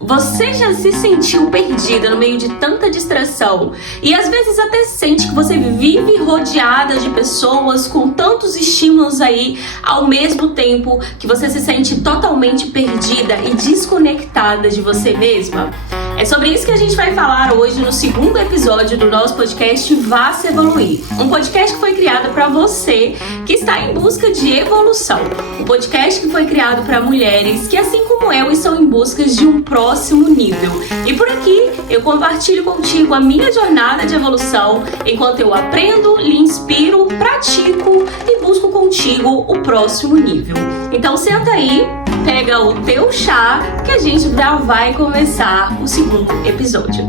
Você já se sentiu perdida no meio de tanta distração e às vezes até sente que você vive rodeada de pessoas com tantos estímulos aí ao mesmo tempo que você se sente totalmente perdida e desconectada de você mesma? É sobre isso que a gente vai falar hoje no segundo episódio do nosso podcast Vá Se Evoluir. Um podcast que foi criado para você que está em busca de evolução. Um podcast que foi criado para mulheres que, assim como eu, estão em busca de um próximo nível. E por aqui eu compartilho contigo a minha jornada de evolução enquanto eu aprendo, lhe inspiro, pratico e busco contigo o próximo nível. Então senta aí, pega o teu chá que a gente já vai começar o segundo episódio.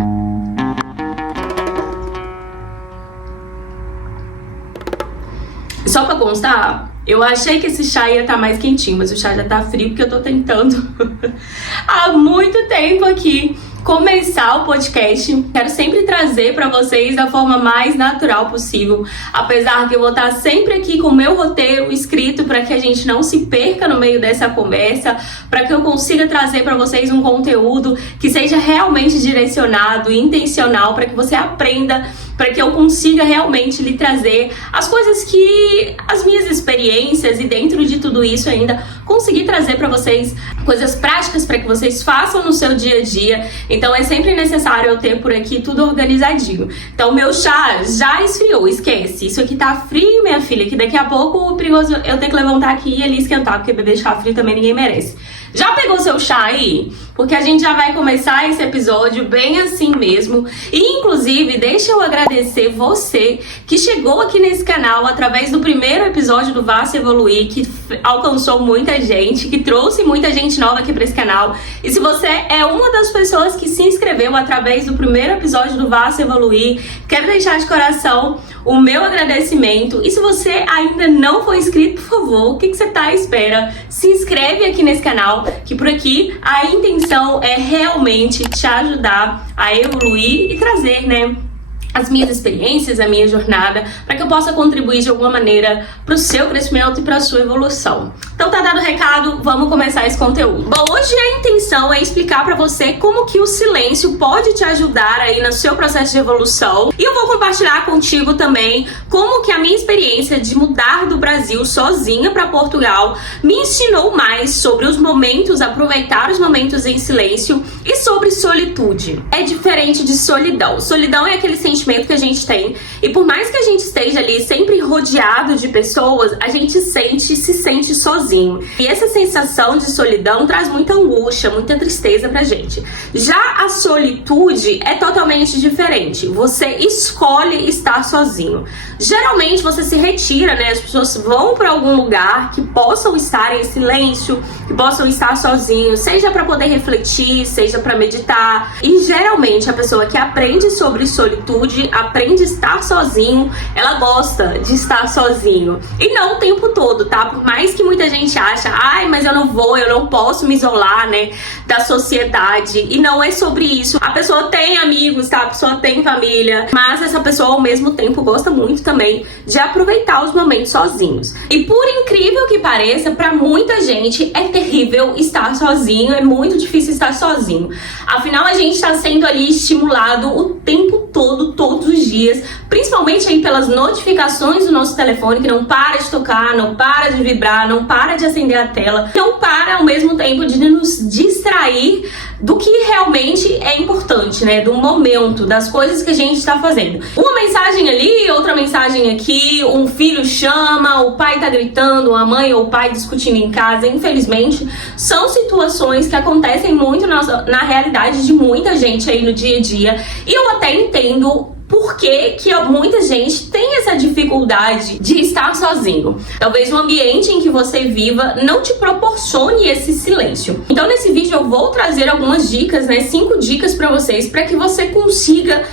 Só pra constar, eu achei que esse chá ia estar mais quentinho, mas o chá já tá frio porque eu tô tentando há muito tempo aqui começar o podcast. Quero sempre trazer para vocês da forma mais natural possível, apesar que eu vou estar sempre aqui com o meu roteiro escrito para que a gente não se perca no meio dessa conversa, para que eu consiga trazer para vocês um conteúdo que seja realmente direcionado e intencional, para que você aprenda, para que eu consiga realmente lhe trazer as coisas que as minhas experiências e dentro de tudo isso ainda conseguir trazer para vocês coisas práticas para que vocês façam no seu dia a dia. Então é sempre necessário eu ter por aqui tudo organizadinho. Então meu chá já esfriou, esquece. Isso aqui tá frio, minha filha, que daqui a pouco o perigoso eu ter que levantar aqui e ali esquentar, porque beber chá frio também ninguém merece. Já pegou seu chá aí? Porque a gente já vai começar esse episódio bem assim mesmo. E inclusive, deixa eu agradecer você que chegou aqui nesse canal através do primeiro episódio do Vá Se Evoluir, que alcançou muita gente, que trouxe muita gente nova aqui para esse canal. E se você é uma das pessoas que se inscreveu através do primeiro episódio do Vá Se Evoluir, quero deixar de coração o meu agradecimento. E se você ainda não foi inscrito, por favor, o que você tá à espera? Se inscreve aqui nesse canal, que por aqui a intenção é realmente te ajudar a evoluir e trazer, as minhas experiências, a minha jornada, para que eu possa contribuir de alguma maneira para o seu crescimento e para a sua evolução. Então tá dado o recado, vamos começar esse conteúdo. Bom, hoje a intenção é explicar para você como que o silêncio pode te ajudar aí no seu processo de evolução. E eu vou compartilhar contigo também como que a minha experiência de mudar do Brasil sozinha para Portugal me ensinou mais sobre os momentos, aproveitar os momentos em silêncio e sobre solitude. É diferente de solidão. Solidão é aquele sentimento que a gente tem, e por mais que a gente esteja ali sempre rodeado de pessoas, a gente se sente sozinho. E essa sensação de solidão traz muita angústia, muita tristeza pra gente. Já a solitude é totalmente diferente. Você escolhe estar sozinho. Geralmente você se retira, as pessoas vão para algum lugar que possam estar em silêncio, que possam estar sozinhos, seja para poder refletir, seja para meditar. E geralmente a pessoa que aprende sobre solitude, aprende a estar sozinho, ela gosta de estar sozinho. E não o tempo todo, tá? Por mais que muita gente acha, mas eu não posso me isolar, da sociedade. E não é sobre isso. A pessoa tem amigos, tá? A pessoa tem família, mas essa pessoa ao mesmo tempo gosta muito também de aproveitar os momentos sozinhos. E por incrível que pareça, pra muita gente é terrível estar sozinho, é muito difícil estar sozinho. Afinal, a gente tá sendo ali estimulado o tempo todo, todos os dias, principalmente aí pelas notificações do nosso telefone, que não para de tocar, não para de vibrar, não para de acender a tela, não para ao mesmo tempo de nos distrair do que realmente é importante, do momento, das coisas que a gente está fazendo. Uma mensagem ali, outra mensagem aqui, um filho chama, o pai tá gritando, a mãe ou o pai discutindo em casa. Infelizmente, são situações que acontecem muito na realidade de muita gente aí no dia a dia. E eu até entendo por que muita gente tem essa dificuldade de estar sozinho. Talvez o ambiente em que você viva não te proporcione esse silêncio. Então nesse vídeo eu vou trazer algumas dicas, 5 dicas para vocês, para que você consiga,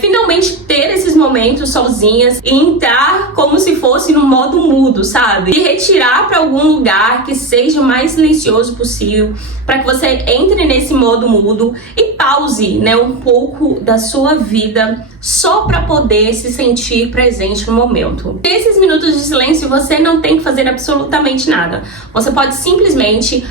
finalmente ter esses momentos sozinhas e entrar como se fosse no modo mudo, sabe? E retirar para algum lugar que seja o mais silencioso possível, para que você entre nesse modo mudo e pause, um pouco da sua vida só para poder se sentir presente no momento. Nesses minutos de silêncio você não tem que fazer absolutamente nada. Você pode simplesmente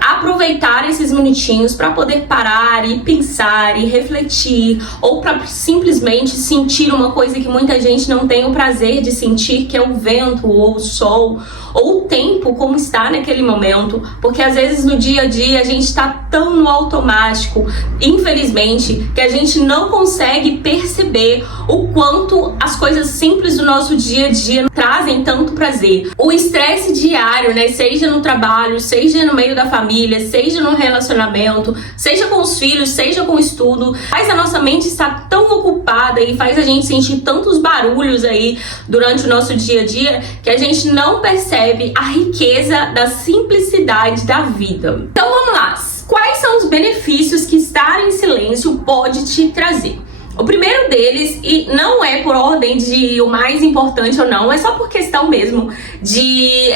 aproveitar esses minutinhos para poder parar e pensar e refletir, ou para simplesmente sentir uma coisa que muita gente não tem o prazer de sentir, que é o vento ou o sol ou o tempo como está naquele momento, porque às vezes no dia a dia a gente está tão no automático, infelizmente, que a gente não consegue perceber o quanto as coisas simples do nosso dia a dia trazem tanto prazer. O estresse diário, né, seja no trabalho, seja no meio da família, seja no relacionamento, seja com os filhos, seja com o estudo, faz a nossa mente estar tão ocupada e faz a gente sentir tantos barulhos aí durante o nosso dia a dia que a gente não percebe a riqueza da simplicidade da vida. Então vamos lá, quais são os benefícios que estar em silêncio pode te trazer? O primeiro deles, e não é por ordem de o mais importante ou não, é só por questão mesmo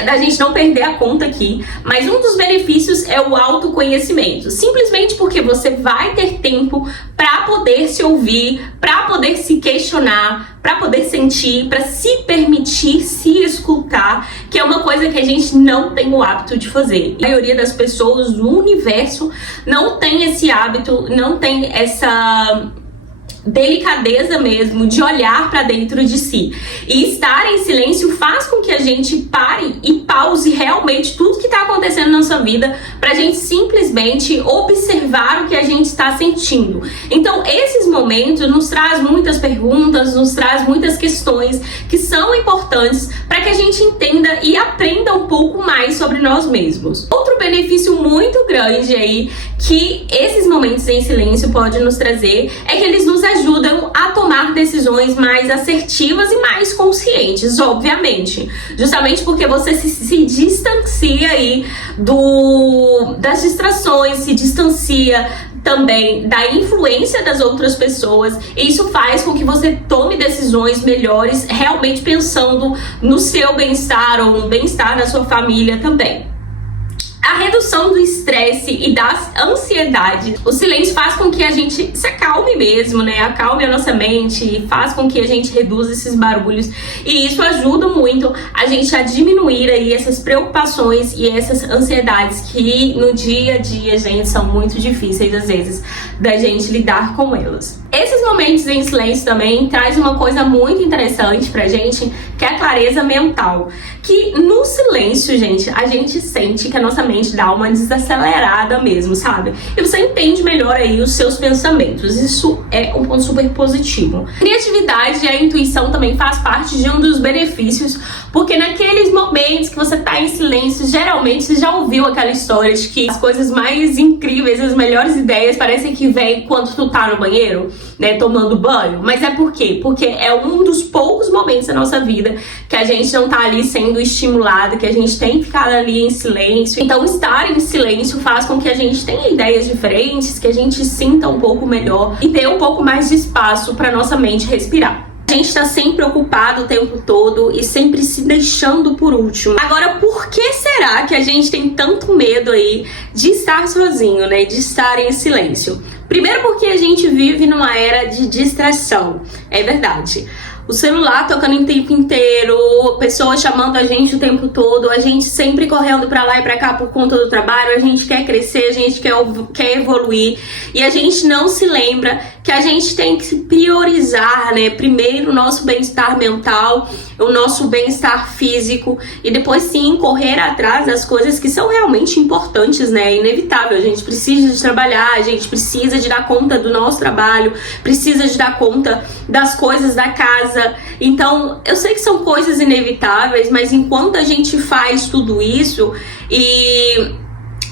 da gente não perder a conta aqui, mas um dos benefícios é o autoconhecimento. Simplesmente porque você vai ter tempo para poder se ouvir, para poder se questionar, para poder sentir, para se permitir se escutar, que é uma coisa que a gente não tem o hábito de fazer. A maioria das pessoas no universo não tem esse hábito, não tem essa delicadeza mesmo de olhar para dentro de si. E estar em silêncio faz com que a gente pare e pause realmente tudo que está acontecendo na nossa vida, para a gente simplesmente observar o que a gente está sentindo. Então esses momentos nos traz muitas perguntas, nos traz muitas questões que são importantes para que a gente entenda e aprenda um pouco mais sobre nós mesmos. Outro benefício muito grande aí que esses momentos em silêncio podem nos trazer é que eles nos ajudam a tomar decisões mais assertivas e mais conscientes, obviamente. Justamente porque você se distancia aí das distrações, se distancia também da influência das outras pessoas, e isso faz com que você tome decisões melhores, realmente pensando no seu bem-estar ou no bem-estar da sua família também. A redução do estresse e da ansiedade. O silêncio faz com que a gente se acalme mesmo, né? Acalme a nossa mente, faz com que a gente reduza esses barulhos, e isso ajuda muito a gente a diminuir aí essas preocupações e essas ansiedades que no dia a dia, gente, são muito difíceis às vezes da gente lidar com elas. Esses momentos em silêncio também traz uma coisa muito interessante pra gente, que é a clareza mental. Que no silêncio, gente, a gente sente que a nossa mente dá uma desacelerada mesmo, sabe? E você entende melhor aí os seus pensamentos. Isso é um ponto super positivo. Criatividade e a intuição também faz parte de um dos benefícios, porque naqueles momentos que você tá em silêncio, geralmente você já ouviu aquela história de que as coisas mais incríveis, as melhores ideias parecem que vêm quando tu tá no banheiro, né, tomando banho. Mas é por quê? Porque é um dos poucos momentos da nossa vida que a gente não tá ali sendo estimulado, que a gente tem que ficar ali em silêncio. Então estar em silêncio faz com que a gente tenha ideias diferentes, que a gente sinta um pouco melhor e ter um pouco mais de espaço para nossa mente respirar. A gente tá sempre ocupado o tempo todo e sempre se deixando por último. Agora, por que será que a gente tem tanto medo aí de estar sozinho, né? De estar em silêncio? Primeiro porque a gente vive numa era de distração, é verdade. O celular tocando o tempo inteiro, pessoas chamando a gente o tempo todo, a gente sempre correndo pra lá e pra cá por conta do trabalho, a gente quer crescer, a gente quer evoluir, e a gente não se lembra que a gente tem que priorizar, né? Primeiro o nosso bem-estar mental, o nosso bem-estar físico, e depois sim correr atrás das coisas que são realmente importantes, né? É inevitável, a gente precisa de trabalhar, a gente precisa de dar conta do nosso trabalho, precisa de dar conta das coisas da casa. Então, eu sei que são coisas inevitáveis, mas enquanto a gente faz tudo isso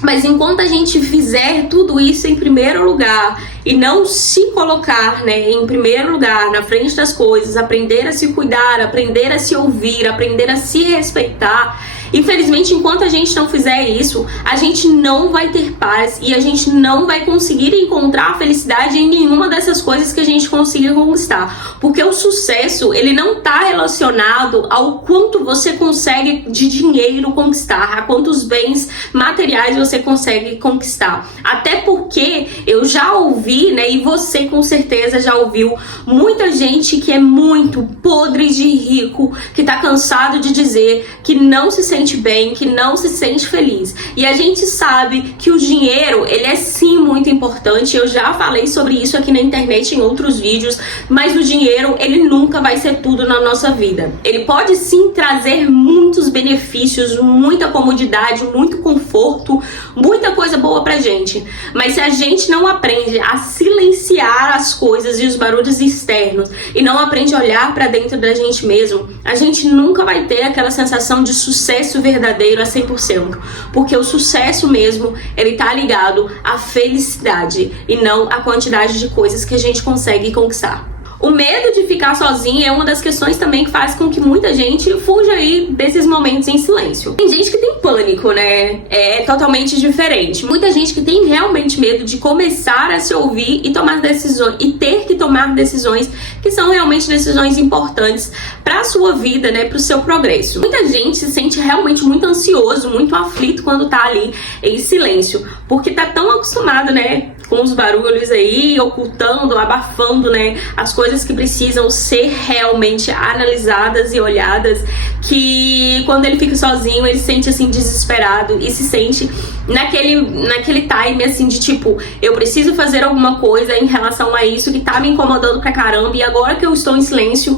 mas enquanto a gente fizer tudo isso em primeiro lugar e não se colocar, né, em primeiro lugar, na frente das coisas, aprender a se cuidar, aprender a se ouvir, aprender a se respeitar, infelizmente, enquanto a gente não fizer isso, a gente não vai ter paz e a gente não vai conseguir encontrar a felicidade em nenhuma dessas coisas que a gente conseguir conquistar. Porque o sucesso, ele não está relacionado ao quanto você consegue de dinheiro conquistar, a quantos bens materiais você consegue conquistar. Até porque eu já ouvi, né, e você com certeza já ouviu, muita gente que é muito podre de rico, que tá cansado de dizer que não se sente sente bem, que não se sente feliz. E a gente sabe que o dinheiro, ele é sim muito importante. Eu já falei sobre isso aqui na internet em outros vídeos, mas o dinheiro, ele nunca vai ser tudo na nossa vida. Ele pode sim trazer muitos benefícios, muita comodidade, muito conforto, muita coisa boa pra gente. Mas se a gente não aprende a silenciar as coisas e os barulhos externos e não aprende a olhar pra dentro da gente mesmo, a gente nunca vai ter aquela sensação de sucesso verdadeiro a 100%. Porque o sucesso mesmo, ele tá ligado à felicidade e não à quantidade de coisas que a gente consegue conquistar. O medo de ficar sozinha é uma das questões também que faz com que muita gente fuja aí desses momentos em silêncio. Tem gente que tem pânico, né? É totalmente diferente. Muita gente que tem realmente medo de começar a se ouvir e tomar decisões, e ter que tomar decisões que são realmente decisões importantes para a sua vida, né? Para o seu progresso. Muita gente se sente realmente muito ansioso, muito aflito quando tá ali em silêncio, porque tá tão acostumado, né, com os barulhos aí, ocultando, abafando, né, as coisas que precisam ser realmente analisadas e olhadas, que quando ele fica sozinho, ele se sente assim desesperado e se sente naquele time assim de tipo, eu preciso fazer alguma coisa em relação a isso que tá me incomodando pra caramba, e agora que eu estou em silêncio,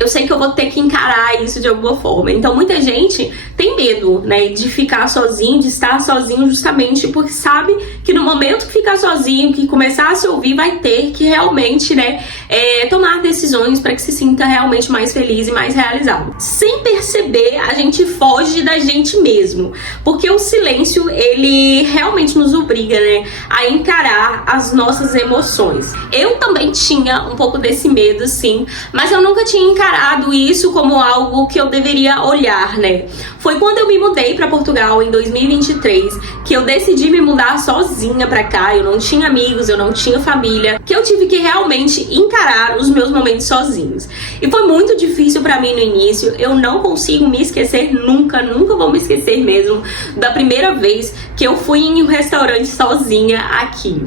eu sei que eu vou ter que encarar isso de alguma forma. Então muita gente tem medo, né, de ficar sozinho, de estar sozinho, justamente porque sabe que no momento que ficar sozinho, que começar a se ouvir, vai ter que realmente, né, tomar decisões para que se sinta realmente mais feliz e mais realizado. Sem perceber, a gente foge da gente mesmo, porque o silêncio, ele realmente nos obriga, né, a encarar as nossas emoções. Eu também tinha um pouco desse medo, sim, mas eu nunca tinha encarado isso como algo que eu deveria olhar, né? Foi quando eu me mudei para Portugal em 2023 que eu decidi me mudar sozinha para cá. Eu não tinha amigos, eu não tinha família, que eu tive que realmente encarar os meus momentos sozinhos. E foi muito difícil para mim no início. Eu não consigo me esquecer nunca vou me esquecer mesmo da primeira vez que eu fui em um restaurante sozinha aqui.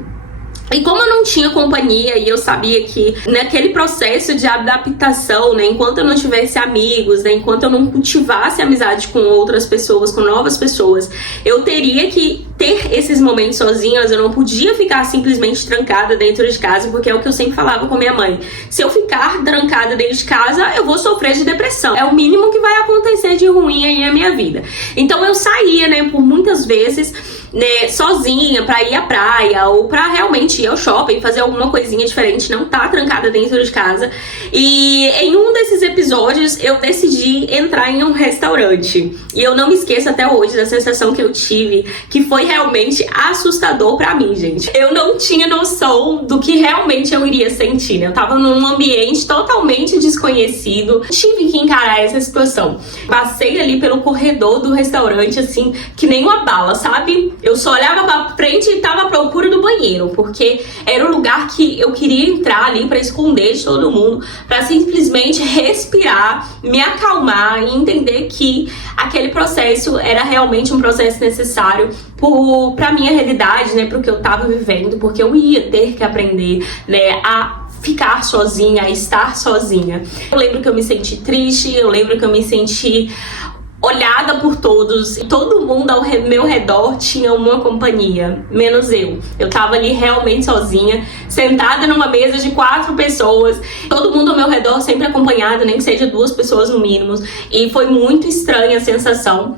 E como eu não tinha companhia e eu sabia que naquele processo de adaptação, né, enquanto eu não tivesse amigos, né, enquanto eu não cultivasse amizade com outras pessoas, com novas pessoas, eu teria que ter esses momentos sozinhas. Eu não podia ficar simplesmente trancada dentro de casa, porque é o que eu sempre falava com minha mãe. Se eu ficar trancada dentro de casa, eu vou sofrer de depressão. É o mínimo que vai acontecer de ruim aí na minha vida. Então eu saía, né, por muitas vezes, né, sozinha pra ir à praia ou pra realmente ir ao shopping, fazer alguma coisinha diferente, não tá trancada dentro de casa. E em um desses episódios eu decidi entrar em um restaurante. E eu não me esqueço até hoje da sensação que eu tive, que foi realmente assustador pra mim, gente. Eu não tinha noção do que realmente eu iria sentir, né? Eu tava num ambiente totalmente desconhecido. Tive que encarar essa situação. Passei ali pelo corredor do restaurante, assim, que nem uma bala, sabe? Eu só olhava pra frente e tava à procura do banheiro, porque era o lugar que eu queria entrar ali pra esconder de todo mundo, pra simplesmente respirar, me acalmar e entender que aquele processo era realmente um processo necessário pra minha realidade, né, pro que eu tava vivendo, porque eu ia ter que aprender, né, a ficar sozinha, a estar sozinha. Eu lembro que eu me senti triste, eu lembro que eu me senti olhada por todos, e todo mundo ao meu redor tinha uma companhia, menos eu. Eu tava ali realmente sozinha, sentada numa mesa de 4 pessoas, todo mundo ao meu redor sempre acompanhado, nem que seja 2 pessoas no mínimo, e foi muito estranha a sensação.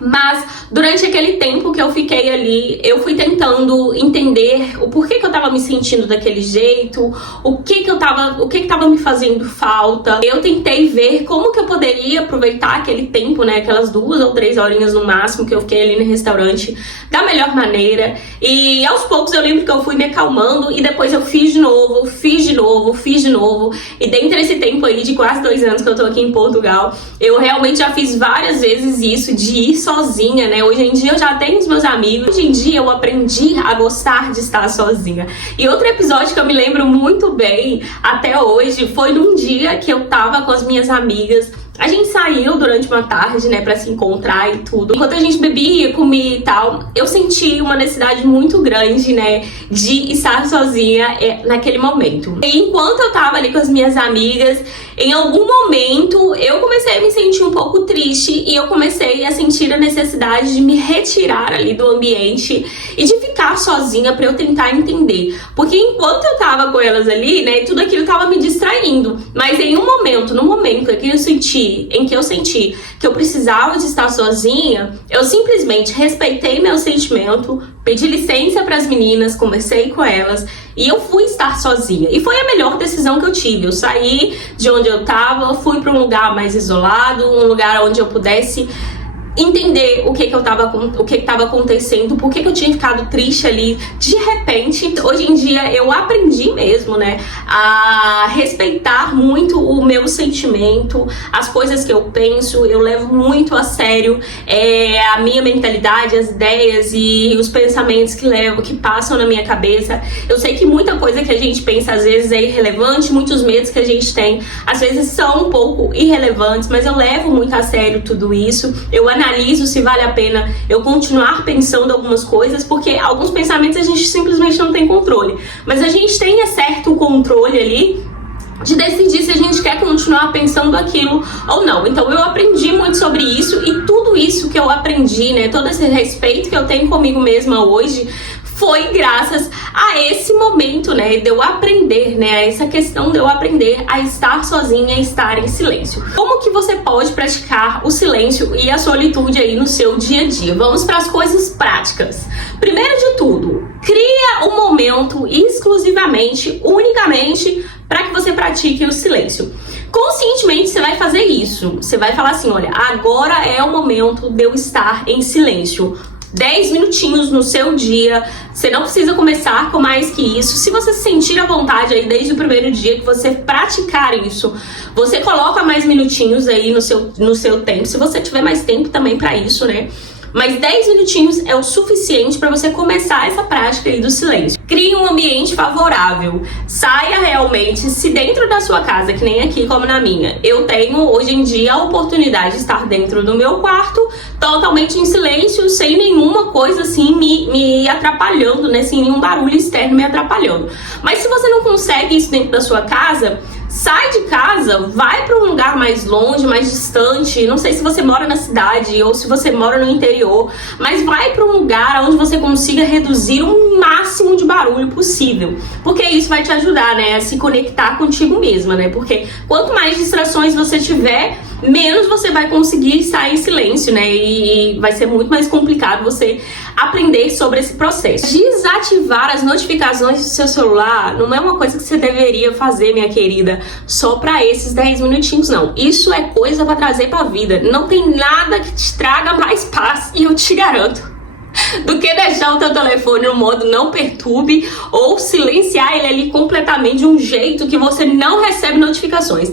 Mas durante aquele tempo que eu fiquei ali, eu fui tentando entender o porquê que eu tava me sentindo daquele jeito, o que que tava me fazendo falta. Eu tentei ver como que eu poderia aproveitar aquele tempo, né, aquelas 2 ou 3 horinhas no máximo que eu fiquei ali no restaurante, da melhor maneira. E aos poucos eu lembro que eu fui me acalmando e depois eu fiz de novo. E dentro desse tempo aí de quase 2 anos que eu tô aqui em Portugal, eu realmente já fiz várias vezes isso, de ir sozinha, né? Hoje em dia eu já tenho os meus amigos. Hoje em dia eu aprendi a gostar de estar sozinha. E outro episódio que eu me lembro muito bem até hoje foi num dia que eu tava com as minhas amigas A gente saiu durante uma tarde, né, pra se encontrar e tudo. Enquanto a gente bebia, comia e tal, eu senti uma necessidade muito grande, né, de estar sozinha naquele momento. E enquanto eu tava ali com as minhas amigas, em algum momento eu comecei a me sentir um pouco triste e eu comecei a sentir a necessidade de me retirar ali do ambiente e de ficar sozinha pra eu tentar entender. Porque enquanto eu tava com elas ali, né, tudo aquilo tava me distraindo. Mas em um momento, no momento em que eu senti que eu precisava de estar sozinha, eu simplesmente respeitei meu sentimento, pedi licença para as meninas, conversei com elas e eu fui estar sozinha. E foi a melhor decisão que eu tive. Eu saí de onde eu tava, fui para um lugar mais isolado, um lugar onde eu pudesse entender o que estava acontecendo, por que eu tinha ficado triste ali de repente. Hoje em dia eu aprendi mesmo, né, a respeitar muito o meu sentimento, as coisas que eu penso, eu levo muito a sério a minha mentalidade, as ideias e os pensamentos que passam na minha cabeça. Eu sei que muita coisa que a gente pensa às vezes é irrelevante, muitos medos que a gente tem às vezes são um pouco irrelevantes, mas eu levo muito a sério tudo isso. Eu analiso se vale a pena eu continuar pensando algumas coisas, porque alguns pensamentos a gente simplesmente não tem controle, mas a gente tem certo controle ali de decidir se a gente quer continuar pensando aquilo ou não. Então eu aprendi muito sobre isso e tudo isso que eu aprendi, né, todo esse respeito que eu tenho comigo mesma hoje foi graças a esse momento, né, de eu aprender, né, a essa questão de eu aprender a estar sozinha, a estar em silêncio. Como que você pode praticar o silêncio e a solitude aí no seu dia a dia? Vamos para as coisas práticas. Primeiro de tudo, cria um momento exclusivamente, unicamente, para que você pratique o silêncio. Conscientemente você vai fazer isso. Você vai falar assim, olha, agora é o momento de eu estar em silêncio. 10 minutinhos no seu dia, você não precisa começar com mais que isso. Se você se sentir à vontade aí desde o primeiro dia que você praticar isso, você coloca mais minutinhos aí no seu tempo, se você tiver mais tempo também para isso, né? Mas 10 minutinhos é o suficiente para você começar essa prática aí do silêncio. Crie um ambiente favorável. Saia realmente, se dentro da sua casa, que nem aqui como na minha, eu tenho hoje em dia a oportunidade de estar dentro do meu quarto, totalmente em silêncio, sem nenhuma coisa assim me atrapalhando, né? Sem nenhum barulho externo me atrapalhando. Mas se você não consegue isso dentro da sua casa, sai de casa, vai para um lugar mais longe, mais distante. Não sei se você mora na cidade ou se você mora no interior, mas vai para um lugar onde você consiga reduzir o máximo de barulho possível, porque isso vai te ajudar, né, a se conectar contigo mesma, né? Porque quanto mais distrações você tiver, menos você vai conseguir estar em silêncio, né? E vai ser muito mais complicado você aprender sobre esse processo. Desativar as notificações do seu celular não é uma coisa que você deveria fazer, minha querida, só para esses 10 minutinhos, não. Isso é coisa para trazer para a vida. Não tem nada que te traga mais paz, e eu te garanto, do que deixar o teu telefone no modo não perturbe ou silenciar ele ali completamente de um jeito que você não recebe notificações.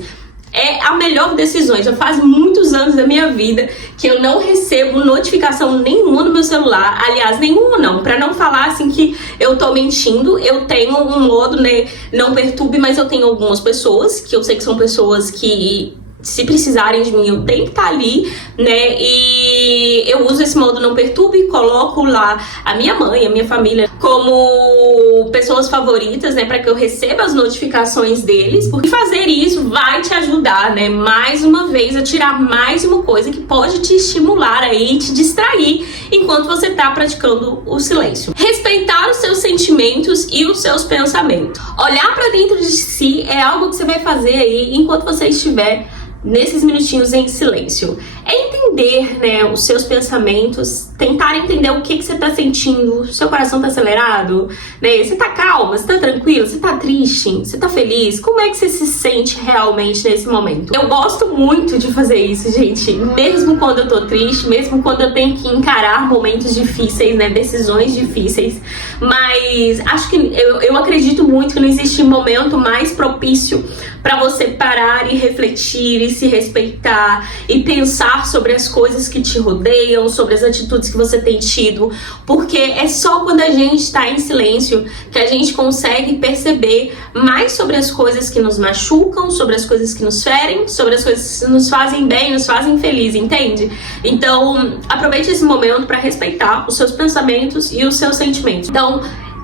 É a melhor decisão. Já faz muitos anos da minha vida que eu não recebo notificação nenhuma no meu celular. Aliás, nenhuma não. Pra não falar assim que eu tô mentindo, eu tenho um modo, né, não perturbe, mas eu tenho algumas pessoas que eu sei que são pessoas que, se precisarem de mim, eu tenho que estar ali, né? E eu uso esse modo não perturbe, coloco lá a minha mãe, a minha família como pessoas favoritas, né? Para que eu receba as notificações deles. Porque fazer isso vai te ajudar, né? Mais uma vez, a tirar mais uma coisa que pode te estimular aí, te distrair enquanto você tá praticando o silêncio. Respeitar os seus sentimentos e os seus pensamentos. Olhar para dentro de si é algo que você vai fazer aí enquanto você estiver nesses minutinhos em silêncio. É entender, né, os seus pensamentos, tentar entender o que você tá sentindo, seu coração tá acelerado, né? Você tá calma, você tá tranquilo, você tá triste, você tá feliz? Como é que você se sente realmente nesse momento? Eu gosto muito de fazer isso, gente, mesmo quando eu tô triste, mesmo quando eu tenho que encarar momentos difíceis, né, decisões difíceis, mas acho que eu acredito muito que não existe momento mais propício para você parar e refletir e se respeitar e pensar sobre as as coisas que te rodeiam, sobre as atitudes que você tem tido, porque é só quando a gente está em silêncio que a gente consegue perceber mais sobre as coisas que nos machucam, sobre as coisas que nos ferem, sobre as coisas que nos fazem bem, nos fazem feliz, entende? Então, aproveite esse momento para respeitar os seus pensamentos e os seus sentimentos. Então,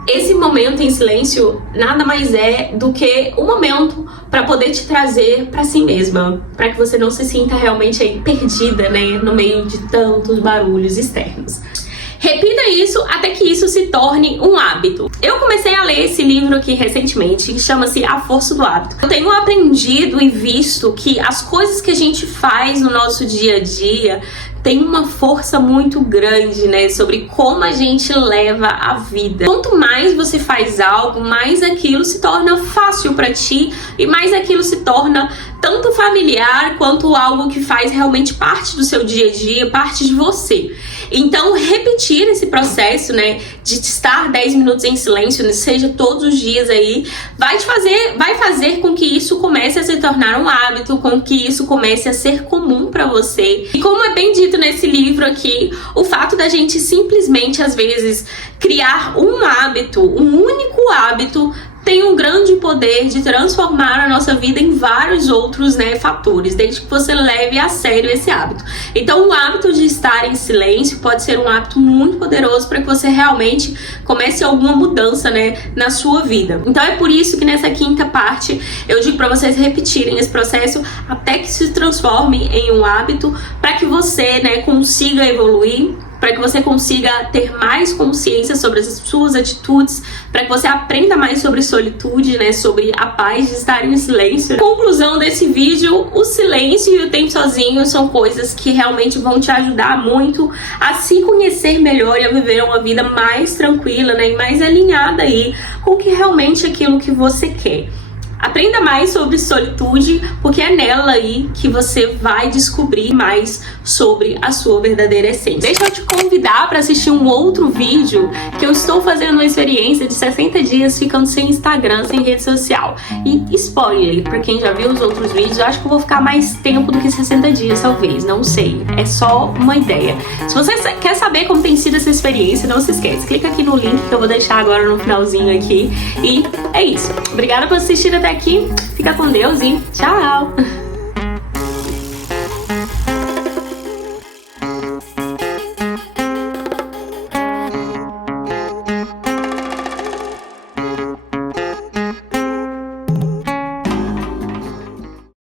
esse momento em silêncio nada mais é do que um momento para poder te trazer para si mesma, para que você não se sinta realmente aí perdida, né, no meio de tantos barulhos externos. Repita isso até que isso se torne um hábito. Eu comecei a ler esse livro aqui recentemente, que chama-se A Força do Hábito. Eu tenho aprendido e visto que as coisas que a gente faz no nosso dia a dia tem uma força muito grande, né, sobre como a gente leva a vida. Quanto mais você faz algo, mais aquilo se torna fácil para ti e mais aquilo se torna tanto familiar quanto algo que faz realmente parte do seu dia a dia, parte de você. Então, repetir esse processo, né, de estar 10 minutos em silêncio, seja todos os dias aí, vai fazer com que isso comece a se tornar um hábito, com que isso comece a ser comum para você. E como é bem dito nesse livro aqui, o fato da gente simplesmente, às vezes, criar um hábito, um único hábito, tem um grande poder de transformar a nossa vida em vários outros, né, fatores, desde que você leve a sério esse hábito. Então, o hábito de estar em silêncio pode ser um hábito muito poderoso para que você realmente comece alguma mudança, né, na sua vida. Então, é por isso que nessa quinta parte eu digo para vocês repetirem esse processo até que se transforme em um hábito, para que você, né, consiga evoluir, para que você consiga ter mais consciência sobre as suas atitudes, para que você aprenda mais sobre solitude, né, sobre a paz de estar em silêncio. Conclusão desse vídeo, o silêncio e o tempo sozinho são coisas que realmente vão te ajudar muito a se conhecer melhor e a viver uma vida mais tranquila, né, e mais alinhada aí com que realmente aquilo que você quer. Aprenda mais sobre solitude, porque é nela aí que você vai descobrir mais sobre a sua verdadeira essência. Deixa eu te convidar para assistir um outro vídeo que eu estou fazendo uma experiência de 60 dias ficando sem Instagram, sem rede social. E spoiler, para quem já viu os outros vídeos, eu acho que eu vou ficar mais tempo do que 60 dias, talvez, não sei. É só uma ideia. Se você quer saber como tem sido essa experiência, não se esquece, clica aqui no link que eu vou deixar agora no finalzinho aqui. E é isso. Obrigada por assistir até aqui, fica com Deus e tchau!